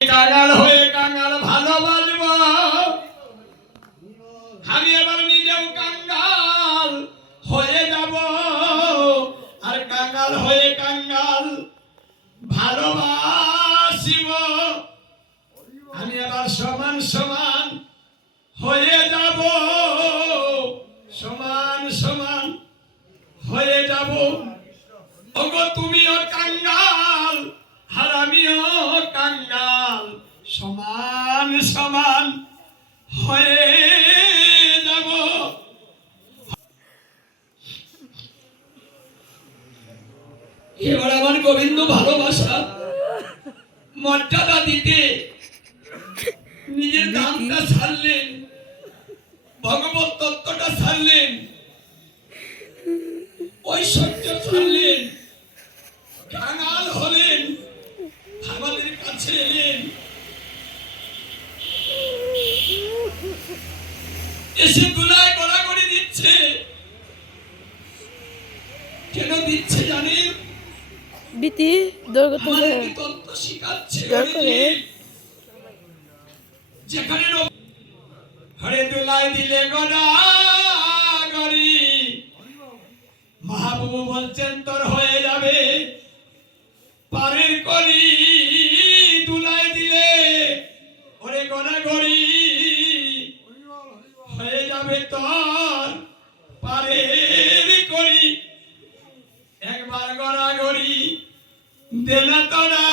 কাঙাল হয়ে কাঙাল ভালোবাসবো, আমি এবার নিজেও কাঙ্গাল হয়ে যাব, আর কাঙ্গাল হয়ে কাঙ্গাল ভালোবাসিব। আমি এবার সমান সমান হয়ে যাব, সমান সমান হয়ে যাব। ওগো তুমিও কাঙ্গাল আর আমিও কাঙ্গাল, সমান সমান হয়ে যাব। এবার আমার গোবিন্দ ভালোবাসা মর্যাদা দিতে নিজের দামটা ছাড়লেন, ভগবত তত্ত্বটা ছাড়লেন, ঐশ্বর্য ছাড়লেন, কাঙাল হলেন, আমাদের কাছে এলেন। এসে দুলায় গড়াগড়ি দিচ্ছে। কেন দিচ্ছে জানেন? বিতি দরগত আমাদেরকে তত্ত্ব শিখাচ্ছে। যেখানে হরে দুলায় দিলে গড়াগড়ি, মহাপ্রভু বলছেন তোর হয়ে যাবে পারের করি। দুলায় দিলে ওরে গড়াগড়ি, হয়ে যাবে তোর পারের করি। একবার গড়াগড়ি দেনা তোরা